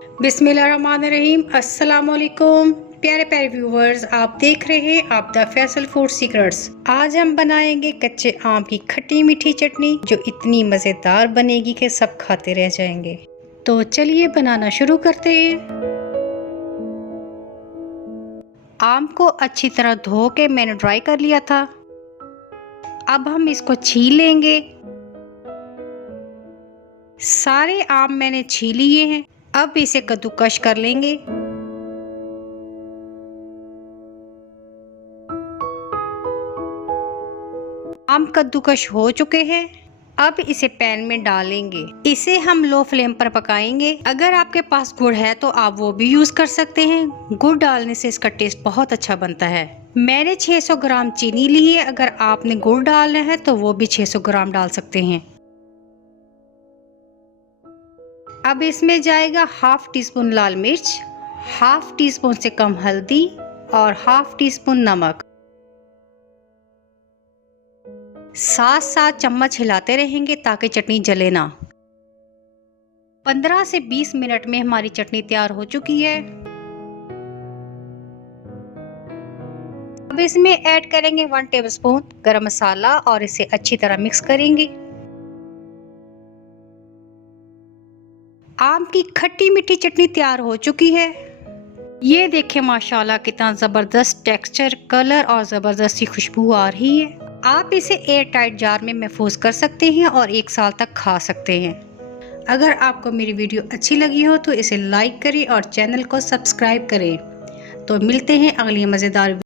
बिस्मिल्लाहिर्रहमानिर्रहीम। अस्सलाम वालेकुम प्यारे प्यारे व्यूवर्स, आप देख रहे हैं आपदा फैसल फूड सीक्रेट्स। आज हम बनाएंगे कच्चे आम की खट्टी मीठी चटनी जो इतनी मज़ेदार बनेगी कि सब खाते रह जाएंगे। तो चलिए बनाना शुरू करते हैं। आम को अच्छी तरह धो के मैंने ड्राई कर लिया था। अब हम इसको छील लेंगे। सारे आम मैंने छील लिए हैं। अब इसे कद्दूकश कर लेंगे। आम कद्दूकश हो चुके हैं। अब इसे पैन में डालेंगे। इसे हम लो फ्लेम पर पकाएंगे। अगर आपके पास गुड़ है तो आप वो भी यूज कर सकते हैं। गुड़ डालने से इसका टेस्ट बहुत अच्छा बनता है। मैंने 600 ग्राम चीनी ली है। अगर आपने गुड़ डालना है तो वो भी 600 ग्राम डाल सकते हैं। अब इसमें जाएगा हाफ टी स्पून लाल मिर्च, हाफ टी स्पून से कम हल्दी और हाफ टी स्पून नमक। साथ साथ चम्मच हिलाते रहेंगे ताकि चटनी जले ना। 15 से 20 मिनट में हमारी चटनी तैयार हो चुकी है। अब इसमें ऐड करेंगे 1 टेबलस्पून गरम मसाला और इसे अच्छी तरह मिक्स करेंगे। आम की खट्टी मीठी चटनी तैयार हो चुकी है। ये देखें माशाल्लाह कितना ज़बरदस्त टेक्सचर, कलर और ज़बरदस्ती खुशबू आ रही है। आप इसे एयर टाइट जार में महफूज कर सकते हैं और 1 साल तक खा सकते हैं। अगर आपको मेरी वीडियो अच्छी लगी हो तो इसे लाइक करें और चैनल को सब्सक्राइब करें। तो मिलते हैं अगली मज़ेदार